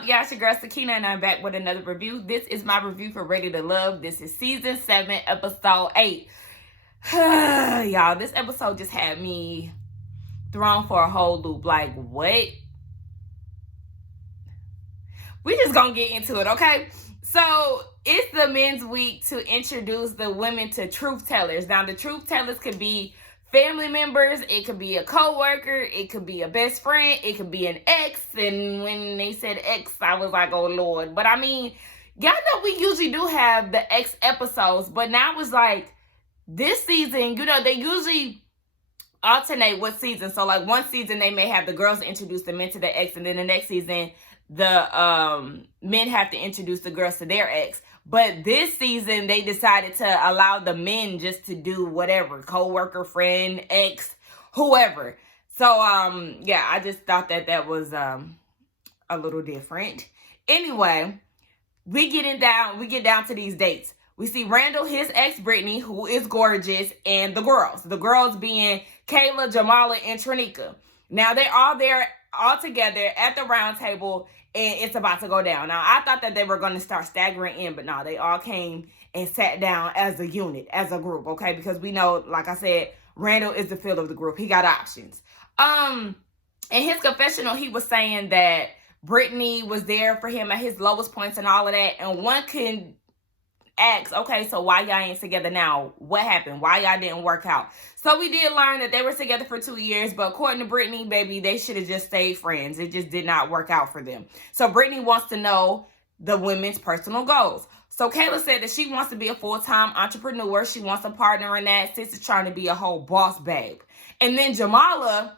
up? Y'all, it's your girl Sakina, and I'm back with another review. This is my review for Ready to Love. This is season 7, episode 8. Y'all, this episode just had me thrown for a whole loop. Like, what? We just gonna get into it, okay? So, it's the men's week to introduce the women to truth tellers. Now, the truth tellers could be family members, it could be a co-worker, it could be a best friend, it could be an ex. And when they said ex, I was like, oh Lord. But I mean, y'all know we usually do have the ex episodes, but now it's like this season, you know, they usually alternate what season. So like one season they may have the girls introduce the men to the ex, and then the next season the men have to introduce the girls to their ex. But this season, they decided to allow the men just to do whatever, co-worker, friend, ex, whoever. So, yeah, I just thought that was a little different. Anyway, we get down to these dates. We see Randall, his ex, Brittany, who is gorgeous, and the girls. The girls being Kayla, Jamala, and Trinika. Now, they're all there all together at the round table, and it's about to go down. Now, I thought that they were going to start staggering in, but no, they all came and sat down as a unit, as a group, okay? Because we know, like I said, Randall is the fill of the group. He got options. In his confessional, he was saying that Brittany was there for him at his lowest points and all of that, and one can ask, okay, so why y'all ain't together now? What happened? Why y'all didn't work out? So we did learn that they were together for 2 years, but according to Brittany, baby, they should have just stayed friends. It just did not work out for them. So Brittany wants to know the women's personal goals. So Kayla said that she wants to be a full-time entrepreneur. She wants a partner in that. Sis is trying to be a whole boss babe. And then Jamala,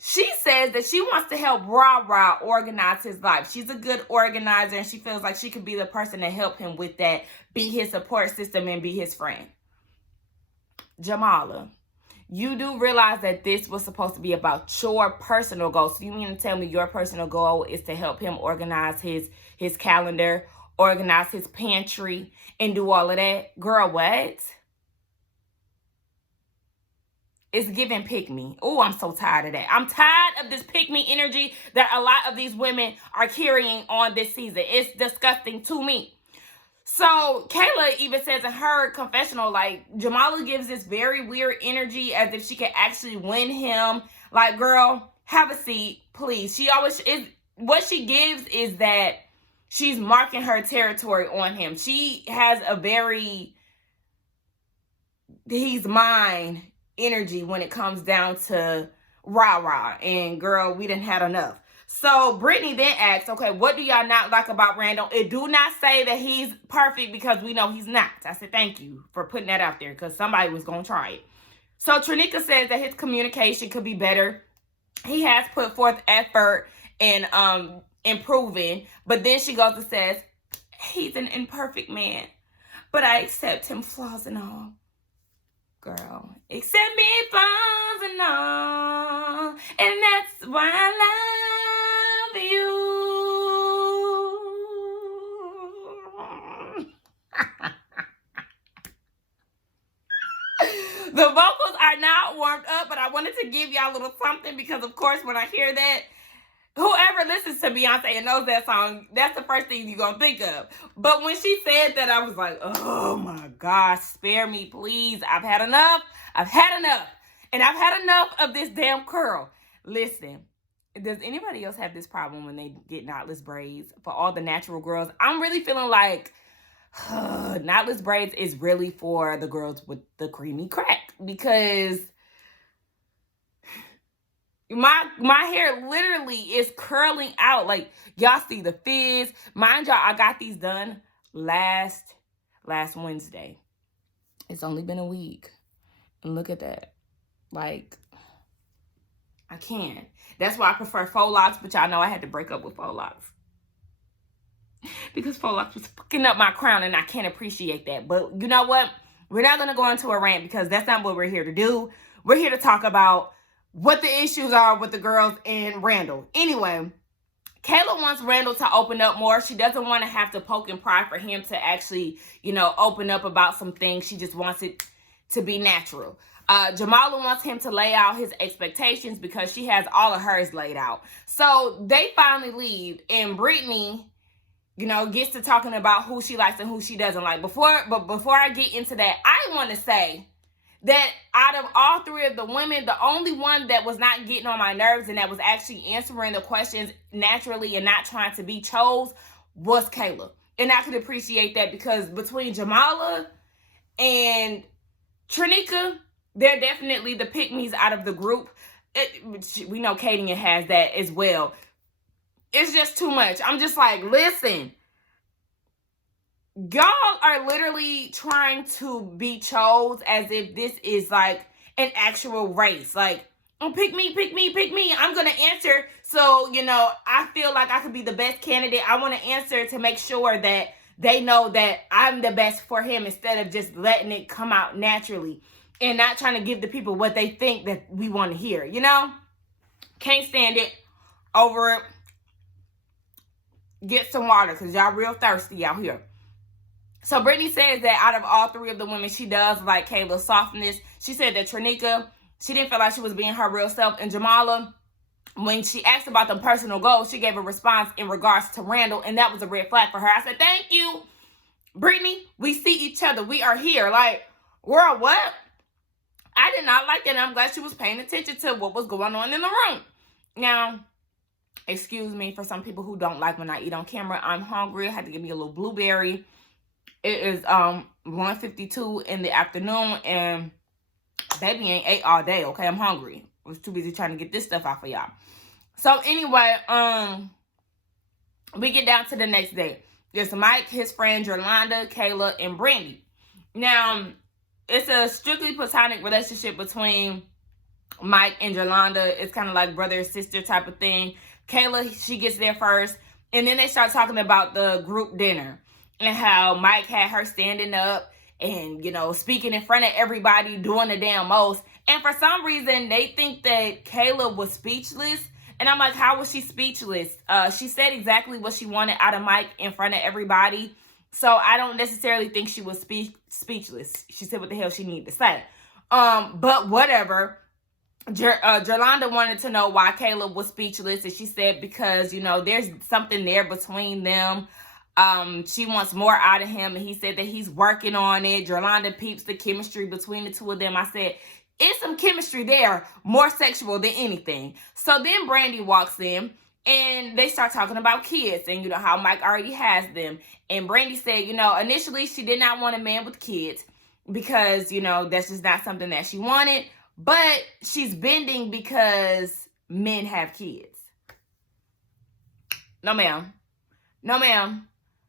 she says that she wants to help Ra organize his life. She's a good organizer, and she feels like she could be the person to help him with that, be his support system, and be his friend. Jamala, you do realize that this was supposed to be about your personal goals. So you mean to tell me your personal goal is to help him organize his calendar, organize his pantry, and do all of that? Girl, what? It's giving pick me. Oh, I'm so tired of that. I'm tired of this pick me energy that a lot of these women are carrying on this season. It's disgusting to me. So Kayla even says in her confessional, like, Jamala gives this very weird energy as if she could actually win him. Like, girl, have a seat, please. She always is. What she gives is that she's marking her territory on him. She has a very he's mine energy when it comes down to Ra. And girl, we done had enough. So Brittany then asks, okay, what do y'all not like about Randall? It do not say that he's perfect, because we know he's not. I said thank you for putting that out there, because somebody was going to try it. So Trinika says that his communication could be better. He has put forth effort in improving, but then she goes and says, he's an imperfect man, but I accept him flaws and all. Girl, accept me flaws and all, and that's why I love you. The vocals are not warmed up, but I wanted to give y'all a little something, because of course when I hear that, whoever listens to Beyonce and knows that song, that's the first thing you're going to think of. But when she said that, I was like, oh my gosh, spare me, please. I've had enough. I've had enough. And I've had enough of this damn curl. Listen, does anybody else have this problem when they get knotless braids? For all the natural girls, I'm really feeling like knotless braids is really for the girls with the creamy crack, because my hair literally is curling out. Like, y'all see the fizz. Mind y'all, I got these done last Wednesday. It's only been a week. And look at that. Like, I can't. That's why I prefer faux locks, but y'all know I had to break up with faux locks, because faux locks was fucking up my crown, and I can't appreciate that. But you know what? We're not going to go into a rant, because that's not what we're here to do. We're here to talk about what the issues are with the girls and Randall. Anyway, Kayla wants Randall to open up more. She doesn't want to have to poke and pry for him to actually, you know, open up about some things. She just wants it to be natural. Jamala wants him to lay out his expectations because she has all of hers laid out. So they finally leave, and Brittany, gets to talking about who she likes and who she doesn't like. Before I get into that, I want to say that out of all three of the women, the only one that was not getting on my nerves and that was actually answering the questions naturally and not trying to be chose was Kayla. And I could appreciate that, because between Jamala and Trinika, they're definitely the pick-me's out of the group. We know Kaden has that as well. It's just too much. I'm just like, listen, y'all are literally trying to be chose as if this is like an actual race. Like, oh, pick me, pick me, pick me. I'm going to answer. So, I feel like I could be the best candidate. I want to answer to make sure that they know that I'm the best for him, instead of just letting it come out naturally and not trying to give the people what they think that we want to hear, Can't stand it. Over it. Get some water, because y'all real thirsty out here. So Brittany says that out of all three of the women, she does like Kayla's softness. She said that Trinika, she didn't feel like she was being her real self. And Jamala, when she asked about the personal goals, she gave a response in regards to Randall, and that was a red flag for her. I said, thank you, Brittany. We see each other. We are here. Like, girl, what? I did not like that, and I'm glad she was paying attention to what was going on in the room. Now, excuse me for some people who don't like when I eat on camera. I'm hungry. I had to give me a little blueberry. It is 1:52 in the afternoon, and baby ain't ate all day, okay? I'm hungry. I was too busy trying to get this stuff out for y'all. So anyway, we get down to the next day. There's Mike, his friend Yolanda, Kayla, and Brandy. Now, it's a strictly platonic relationship between Mike and Yolanda. It's kind of like brother and sister type of thing. Kayla, she gets there first, and then they start talking about the group dinner and how Mike had her standing up and, speaking in front of everybody, doing the damn most. And for some reason, they think that Kayla was speechless. And I'm like, how was she speechless? She said exactly what she wanted out of Mike in front of everybody. So I don't necessarily think she was speechless. She said what the hell she needed to say. But whatever. Yolanda wanted to know why Kayla was speechless. And she said because, there's something there between them. She wants more out of him, and he said that he's working on it. Yolanda peeps the chemistry between the two of them. I said, it's some chemistry there, more sexual than anything. So then Brandy walks in, and they start talking about kids and, how Mike already has them. And Brandy said, initially she did not want a man with kids because, that's just not something that she wanted. But she's bending because men have kids. No, ma'am. No, ma'am.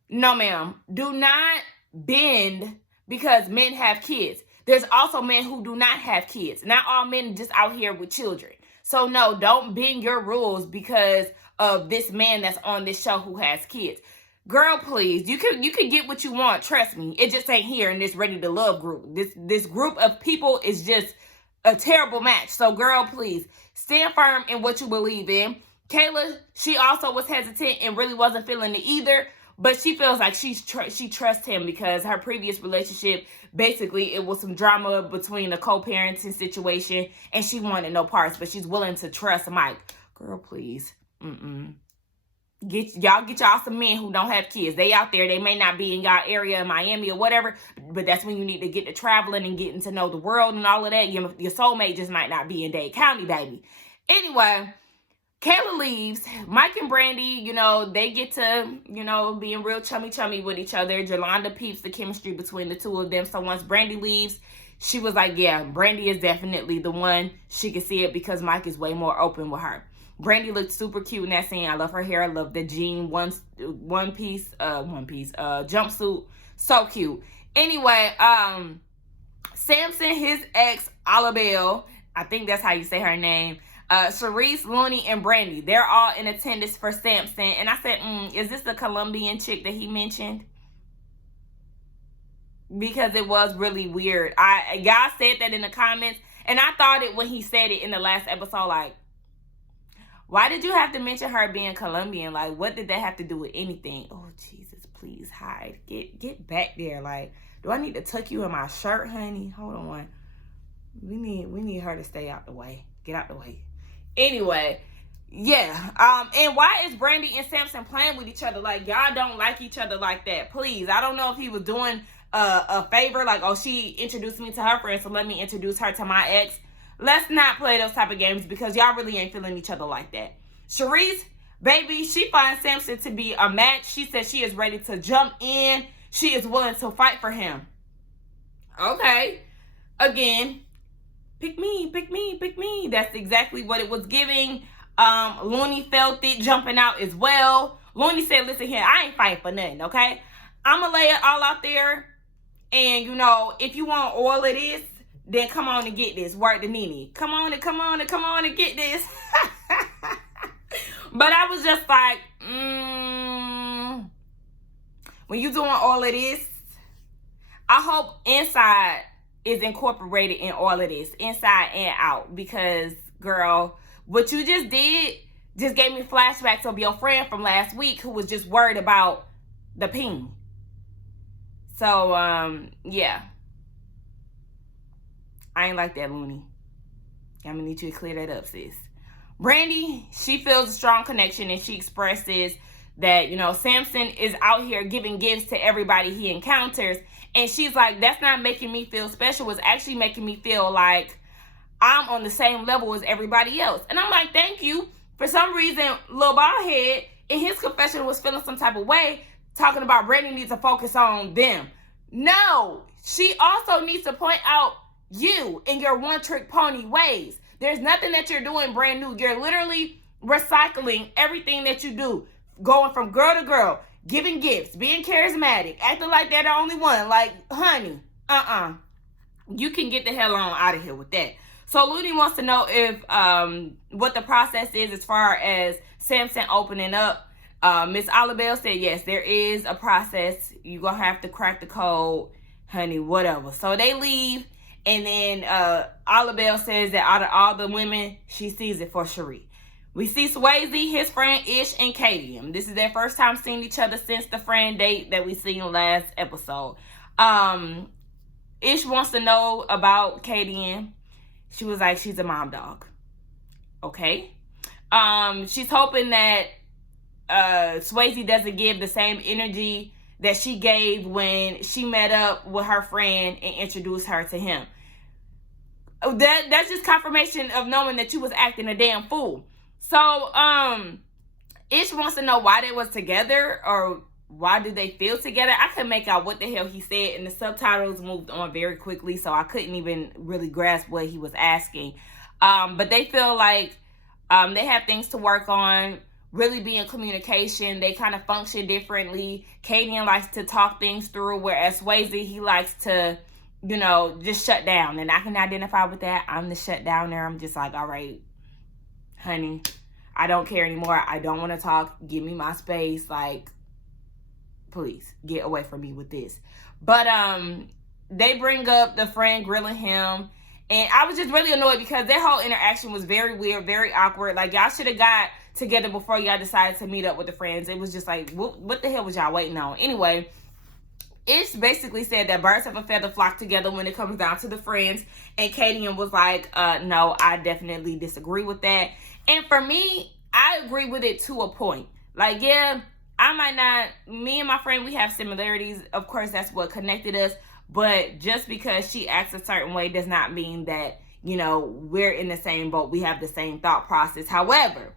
No, ma'am. Do not bend because men have kids. There's also men who do not have kids. Not all men just out here with children. So no, don't bend your rules because of this man that's on this show who has kids. Girl, please. You can get what you want. Trust me. It just ain't here in this Ready to Love group. This group of people is just a terrible match. So girl, please stand firm in what you believe in. Kayla, she also was hesitant and really wasn't feeling it either. But she feels like she trusts him because her previous relationship, basically, it was some drama between a co-parenting situation, and she wanted no parts, but she's willing to trust Mike. Girl, please. Get y'all some men who don't have kids. They out there. They may not be in y'all area in Miami or whatever, but that's when you need to get to traveling and getting to know the world and all of that. Your soulmate just might not be in Dade County, baby. Anyway, Kayla leaves. Mike and Brandy, they get to, being real chummy with each other. Yolanda peeps the chemistry between the two of them. So once Brandy leaves, she was like, yeah, Brandy is definitely the one. She can see it because Mike is way more open with her. Brandy looked super cute in that scene. I love her hair. I love the jean one piece jumpsuit. So cute. Anyway, Samson, his ex, Alabelle, I think that's how you say her name, Sharice, Looney, and Brandy, they're all in attendance for Samson. And I said, is this the Colombian chick that he mentioned? Because it was really weird. Y'all said that in the comments, and I thought it when he said it in the last episode, like, why did you have to mention her being Colombian? Like, what did that have to do with anything? Oh, Jesus, please hide. Get back there. Like, do I need to tuck you in my shirt, honey? Hold on. We need her to stay out the way. Get out the way. Anyway, yeah. And why is Brandy and Samson playing with each other? Like, y'all don't like each other like that. Please. I don't know if he was doing a favor, like, oh, she introduced me to her friend, so let me introduce her to my ex. Let's not play those type of games because y'all really ain't feeling each other like that. Sharice, baby, she finds Samson to be a match. She says she is ready to jump in. She is willing to fight for him. Okay. Again, pick me, pick me, pick me. That's exactly what it was giving. Looney felt it jumping out as well. Looney said, listen here, I ain't fighting for nothing, okay? I'm going to lay it all out there. And, you know, if you want all of this, then come on and get this. Word to Nene. Come on and get this. But I was just like, when you doing all of this, I hope inside is incorporated in all of this, inside and out. Because, girl, what you just did just gave me flashbacks of your friend from last week who was just worried about the ping. So, yeah. I ain't like that, Looney. I'm gonna need you to clear that up, sis. Brandy, she feels a strong connection and she expresses that, you know, Samson is out here giving gifts to everybody he encounters. And she's like, that's not making me feel special. It's actually making me feel like I'm on the same level as everybody else. And I'm like, thank you. For some reason, Lil Baldhead in his confession was feeling some type of way, talking about Brandy needs to focus on them. No, she also needs to point out you in your one-trick pony ways. There's nothing that you're doing brand new. You're literally recycling everything that you do, going from girl to girl, giving gifts, being charismatic, acting like they're the only one. Like, honey, you can get the hell on out of here with that. So Looney wants to know if what the process is as far as Samson opening up. Miss Olabelle said, yes, there is a process. You're going to have to crack the code, honey, whatever. So they leave. And then Olabelle says that out of all the women, she sees it for Cherie. We see Swayze, his friend Ish, and Katie. This is their first time seeing each other since the friend date that we seen last episode. Ish wants to know about Katie. She was like, she's a mom dog. Okay. She's hoping that Swayze doesn't give the same energy that she gave when she met up with her friend and introduced her to him. That's just confirmation of knowing that you was acting a damn fool. So, Ish wants to know why they was together or why did they feel together. I couldn't make out what the hell he said, and the subtitles moved on very quickly, so I couldn't even really grasp what he was asking. But they feel like they have things to work on, really be in communication. They kind of function differently. Kaden likes to talk things through, whereas Swayze, he likes to, you know, just shut down. And I can identify with that. I'm the shut downer. I'm just like, all right, honey, I don't care anymore. I don't want to talk. Give me my space. Like, please get away from me with this. But they bring up the friend grilling him. And I was just really annoyed because their whole interaction was very weird, very awkward. Like, y'all should have got together before y'all decided to meet up with the friends. It was just like, what the hell was y'all waiting on? Anyway, Ish basically said that birds of a feather flock together when it comes down to the friends. And Katie was like, no, I definitely disagree with that. And for me, I agree with it to a point. Like, yeah, I might not, me and my friend, we have similarities. Of course, that's what connected us. But just because she acts a certain way does not mean that, you know, we're in the same boat. We have the same thought process. However,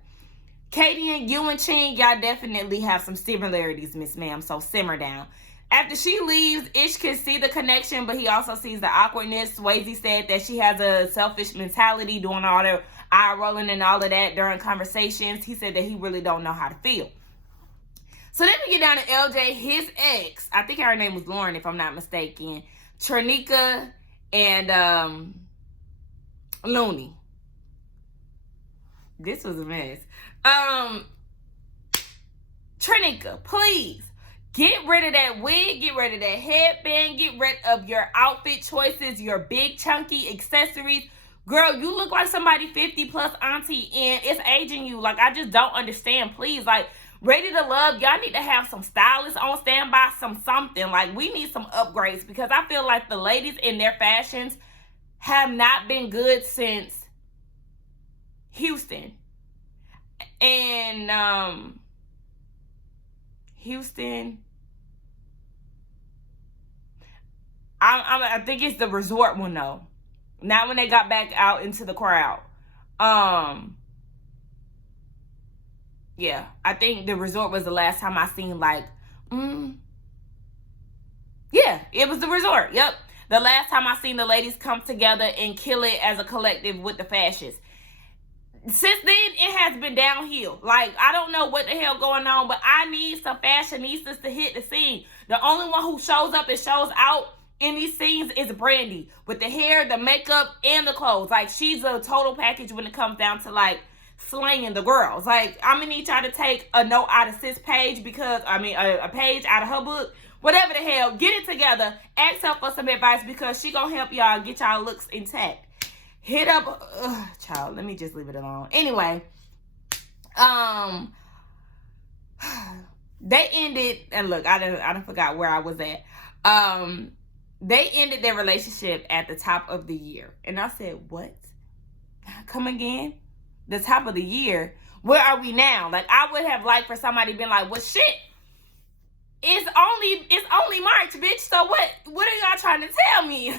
Katie and you and Ching, y'all definitely have some similarities, Miss Ma'am. So simmer down. After she leaves, Ish can see the connection, but he also sees the awkwardness. Swayze said that she has a selfish mentality, doing all the eye rolling and all of that during conversations. He said that he really don't know how to feel. So then we get down to LJ, his ex. I think her name was Lauren, if I'm not mistaken. Trinica and Looney. This was a mess. Trinica, please. Get rid of that wig, get rid of that headband, get rid of your outfit choices, your big chunky accessories. Girl, you look like somebody 50 plus auntie and it's aging you. Like, I just don't understand. Please, like, Ready to Love, y'all need to have some stylists on standby, something. Like, we need some upgrades because I feel like the ladies in their fashions have not been good since Houston. And Houston, I think it's the resort one though. Not when they got back out into the crowd. Yeah, I think the resort was the last time I seen like, yeah, it was the resort. Yep, the last time I seen the ladies come together and kill it as a collective with the fascists. Since then, it has been downhill. Like, I don't know what the hell going on, but I need some fashionistas to hit the scene. The only one who shows up and shows out in these scenes is Brandy, with the hair, the makeup, and the clothes. Like, she's a total package when it comes down to, like, slaying the girls. Like, I'm gonna need y'all to take a note out of Sis' page, because, a page out of her book. Whatever the hell, get it together. Ask her for some advice, because she gonna help y'all get y'all looks intact. Hit up, child, let me just leave it alone. Anyway, they ended, and look, I done forgot where I was at. They ended their relationship at the top of the year. And I said, what? Come again? The top of the year? Where are we now? Like, I would have liked for somebody been like, well, shit, it's only March, bitch. So what are y'all trying to tell me?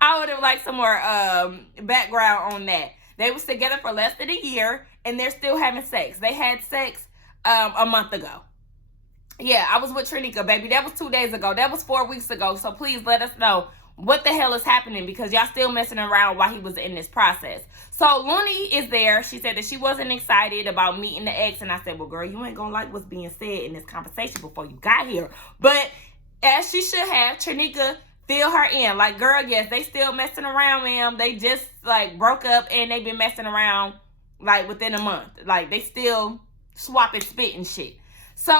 I would have liked some more background on that. They was together for less than a year, and they're still having sex. They had sex a month ago. Yeah, I was with Trinica, baby. That was 2 days ago. That was 4 weeks ago. So please let us know what the hell is happening, because y'all still messing around while he was in this process. So Looney is there. She said that she wasn't excited about meeting the ex, and I said, well, girl, you ain't gonna like what's being said in this conversation before you got here. But as she should have, Trinica fill her in. Like, girl, yes, they still messing around, ma'am. They just, like, broke up, and they been messing around, like, within a month. Like, they still swapping spit and shit. So,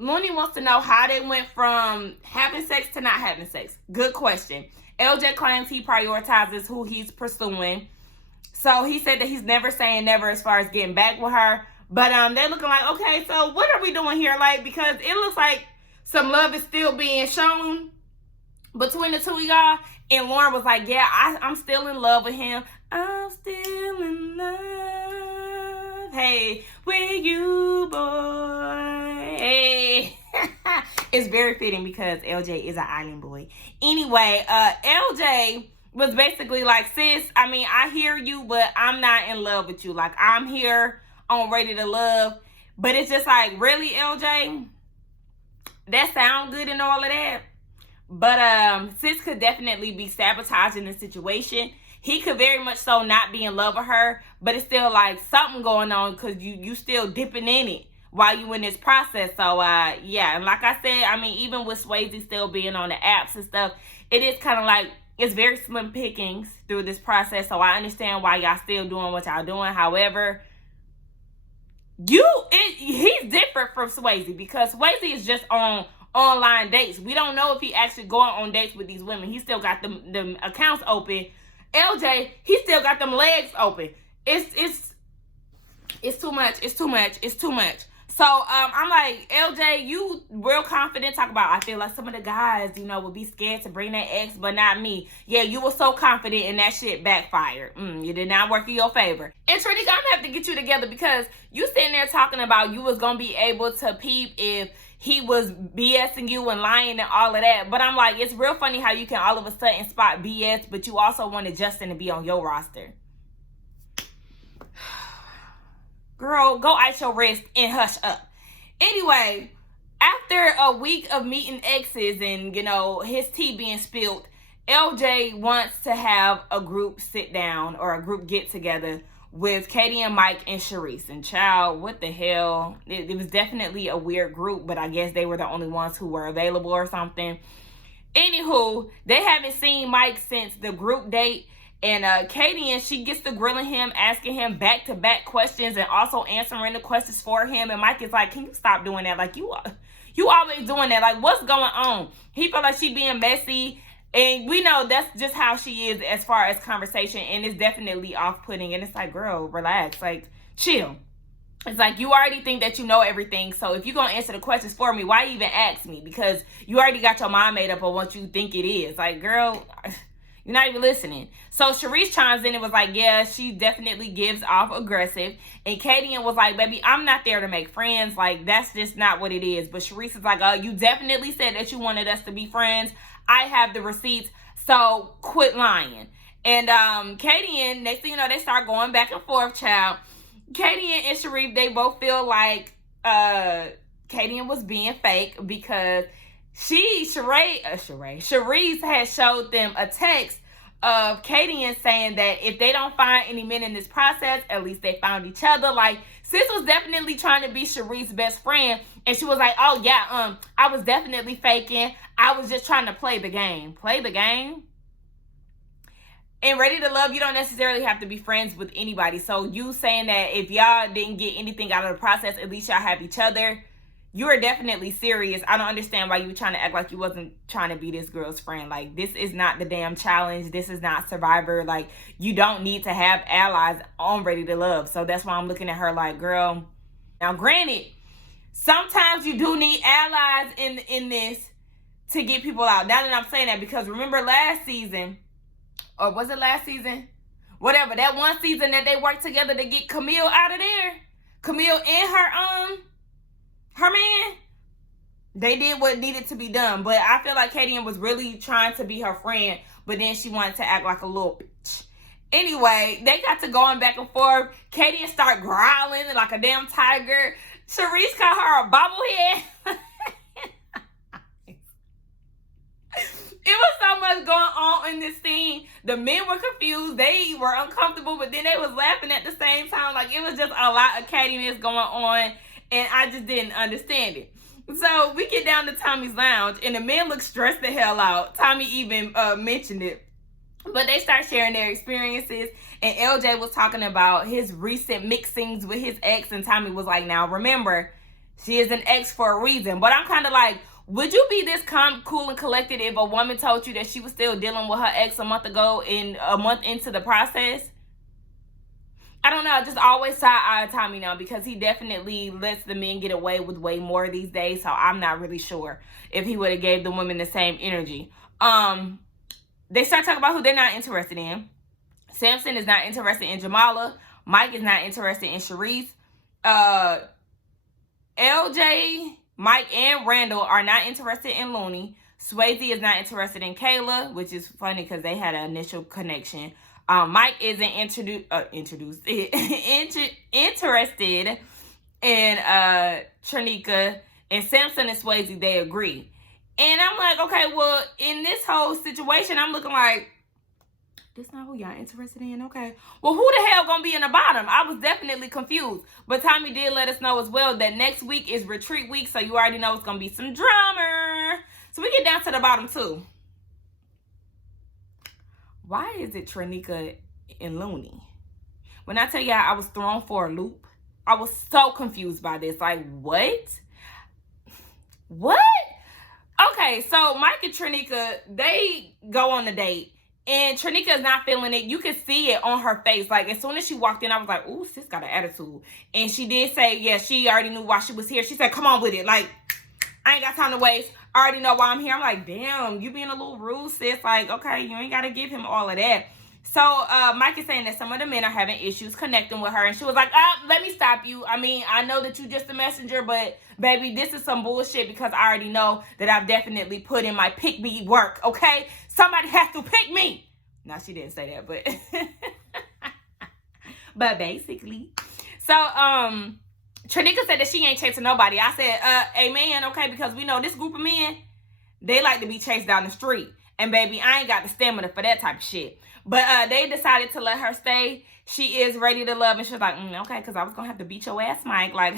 Looney wants to know how they went from having sex to not having sex. Good question. LJ claims he prioritizes who he's pursuing. So, he said that he's never saying never as far as getting back with her. But, they're looking like, okay, so what are we doing here? Like, because it looks like some love is still being shown between the two of y'all. And Lauren was like, yeah, I'm still in love with him. I'm still in love. Hey, with you, boy. Hey. It's very fitting because LJ is an island boy. Anyway, LJ was basically like, sis, I hear you, but I'm not in love with you. Like, I'm here on Ready to Love. But it's just like, really, LJ? That sound good and all of that? But sis could definitely be sabotaging the situation. He could very much so not be in love with her, but it's still like something going on, because you still dipping in it while you in this process. So yeah, and like I said, even with Swayze still being on the apps and stuff, it is kind of like it's very slim pickings through this process. So I understand why y'all still doing what y'all doing. However, he's different from Swayze, because Swayze is just on online dates. We don't know if he actually going on dates with these women. He still got them accounts open. LJ, he still got them legs open. It's too much. It's too much. It's too much. So I'm like, LJ, you real confident. Talk about, I feel like some of the guys, would be scared to bring their ex, but not me. Yeah, you were so confident, and that shit backfired. You did not work in your favor. And Trinity, I'm gonna have to get you together, because you sitting there talking about you was gonna be able to peep if he was BSing you and lying and all of that. But I'm like, it's real funny how you can all of a sudden spot BS, but you also wanted Justin to be on your roster. Girl, go ice your wrist and hush up. Anyway, after a week of meeting exes and, his tea being spilled, LJ wants to have a group sit down or a group get together with Katie and Mike and Sharice. And child, what the hell? It was definitely a weird group, but I guess they were the only ones who were available or something. Anywho, they haven't seen Mike since the group date. And Katie, and she gets to grilling him, asking him back-to-back questions and also answering the questions for him. And Mike is like, can you stop doing that? Like, you always doing that. Like, what's going on? He felt like she being messy. And we know that's just how she is as far as conversation. And it's definitely off-putting. And it's like, girl, relax. Like, chill. It's like, you already think that you know everything. So if you're going to answer the questions for me, why even ask me? Because you already got your mind made up on what you think it is. Like, girl, you're not even listening. So Sharice chimes in and was like, yeah, she definitely gives off aggressive. And Katie was like, baby, I'm not there to make friends. Like, that's just not what it is. But Sharice is like, you definitely said that you wanted us to be friends. I have the receipts. So quit lying. And Katie and next thing you know, they start going back and forth, child. Katie and Sharif, they both feel like Katie was being fake because Sharice had showed them a text of Katie saying that if they don't find any men in this process, at least they found each other. Like, sis was definitely trying to be Sharice's best friend, and she was like, oh yeah, I was definitely faking. I was just trying to play the game. Play the game? And Ready to Love, you don't necessarily have to be friends with anybody. So you saying that if y'all didn't get anything out of the process, at least y'all have each other, you are definitely serious. I don't understand why you were trying to act like you wasn't trying to be this girl's friend. Like, this is not the damn challenge. This is not Survivor. Like, you don't need to have allies on Ready to Love. So that's why I'm looking at her like, girl. Now, granted, sometimes you do need allies in this to get people out. Now that I'm saying that, because remember last season, or was it last season? Whatever, that one season that they worked together to get Camille out of there. Camille and her man. They did what needed to be done. But I feel like Katie was really trying to be her friend, but then she wanted to act like a little bitch. Anyway, they got to going back and forth. Katie start growling like a damn tiger. Sharice called her a bobblehead. It was so much going on in this scene. The men were confused. They were uncomfortable, but then they was laughing at the same time. Like, it was just a lot of cattiness going on, and I just didn't understand it. So we get down to Tommy's lounge, and the men look stressed the hell out. Tommy even mentioned it. But they start sharing their experiences, and LJ was talking about his recent mixings with his ex, and Tommy was like, now remember, she is an ex for a reason. But I'm kind of like, would you be this calm, cool, and collected if a woman told you that she was still dealing with her ex a month ago and a month into the process? I don't know. I just always side-eye Tommy now because he definitely lets the men get away with way more these days. So I'm not really sure if he would have gave the women the same energy. They start talking about who they're not interested in. Samson is not interested in Jamala. Mike is not interested in Sharice. LJ, Mike, and Randall are not interested in Looney. Swayze is not interested in Kayla, which is funny because they had an initial connection. Mike isn't interested in Tranika, and Samson and Swayze, they agree. And I'm like, okay, well, in this whole situation, I'm looking like, this not who y'all interested in? Okay. Well, who the hell gonna be in the bottom? I was definitely confused. But Tommy did let us know as well that next week is retreat week, so you already know it's gonna be some drama. So we get down to the bottom too. Why is it Tranika and Looney? When I tell y'all I was thrown for a loop, I was so confused by this. Like, what? What? Okay, so Mike and Tranika, they go on a date. And Tranika is not feeling it. You can see it on her face. Like, as soon as she walked in, I was like, ooh, sis got an attitude. And she did say, yeah, she already knew why she was here. She said, come on with it. Like, I ain't got time to waste. I already know why I'm here. I'm like, damn, you being a little rude, sis. Like, okay, you ain't got to give him all of that. So, Mike is saying that some of the men are having issues connecting with her. And she was like, let me stop you. I mean, I know that you just a messenger, but, baby, this is some bullshit because I already know that I've definitely put in my pick me work, okay? Somebody has to pick me. No, she didn't say that, but but basically. So, Tranika said that she ain't chasing nobody. I said, amen, okay, because we know this group of men, they like to be chased down the street. And baby, I ain't got the stamina for that type of shit. But they decided to let her stay. She is ready to love, and she was like, okay, because I was going to have to beat your ass, Mike. Like,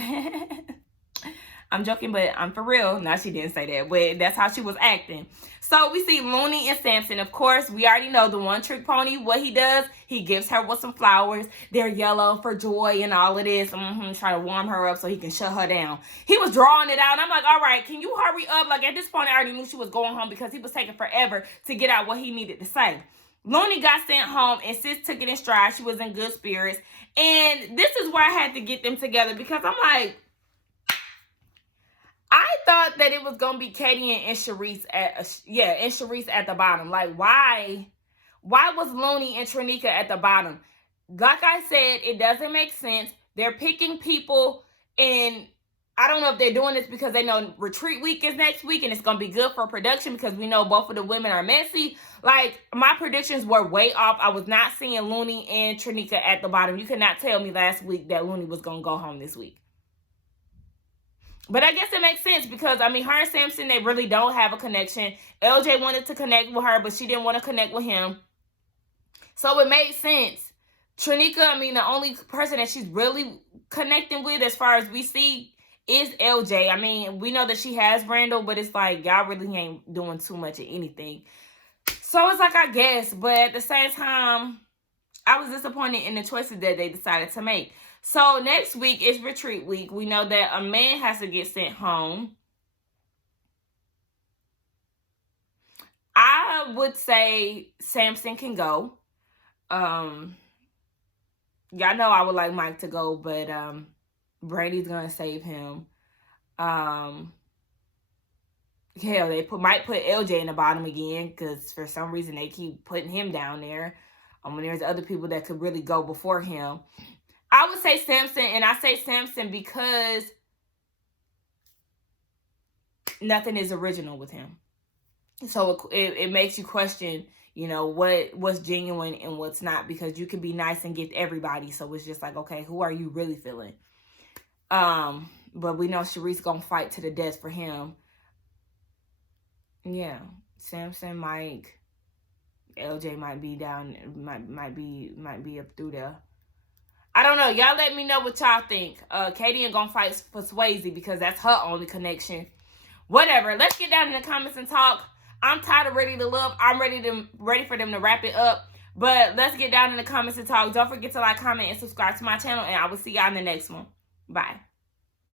I'm joking, but I'm for real. No, she didn't say that, but that's how she was acting. So we see Looney and Samson. Of course, we already know the one trick pony. What he does, he gives her with some flowers. They're yellow for joy and all of this. Trying to warm her up so he can shut her down. He was drawing it out. And I'm like, all right, can you hurry up? Like, at this point, I already knew she was going home because he was taking forever to get out what he needed to say. Looney got sent home, and Sis took it in stride. She was in good spirits. And this is where I had to get them together, because I'm like, I thought that it was going to be Katie and Sharice at the bottom. Like, why was Looney and Trinika at the bottom? Like I said, it doesn't make sense. They're picking people, and I don't know if they're doing this because they know retreat week is next week and it's going to be good for production, because we know both of the women are messy. Like, my predictions were way off. I was not seeing Looney and Trinika at the bottom. You could not tell me last week that Looney was going to go home this week. But I guess it makes sense because, I mean, her and Samson, they really don't have a connection. LJ wanted to connect with her, but she didn't want to connect with him. So it made sense. Trinika, I mean, the only person that she's really connecting with, as far as we see, is LJ. I mean, we know that she has Randall, but it's like, y'all really ain't doing too much of anything. So it's like, I guess. But at the same time, I was disappointed in the choices that they decided to make. So next week is retreat week. We know that a man has to get sent home. I would say Samson can go. Y'all know I would like Mike to go, but Brady's gonna save him. Hell, they might put LJ in the bottom again, because for some reason they keep putting him down there. When there's other people that could really go before him. I would say Samson, and I say Samson because nothing is original with him. So it makes you question, you know, what's genuine and what's not, because you can be nice and get everybody. So it's just like, okay, who are you really feeling? But we know Sharice gonna fight to the death for him. Yeah, Samson, Mike, LJ might be down, might be up through there. I don't know. Y'all let me know what y'all think. Katie ain't gonna fight for Swayze because that's her only connection. Whatever. Let's get down in the comments and talk. I'm tired of Ready to Love. I'm ready for them to wrap it up. But let's get down in the comments and talk. Don't forget to like, comment, and subscribe to my channel. And I will see y'all in the next one. Bye.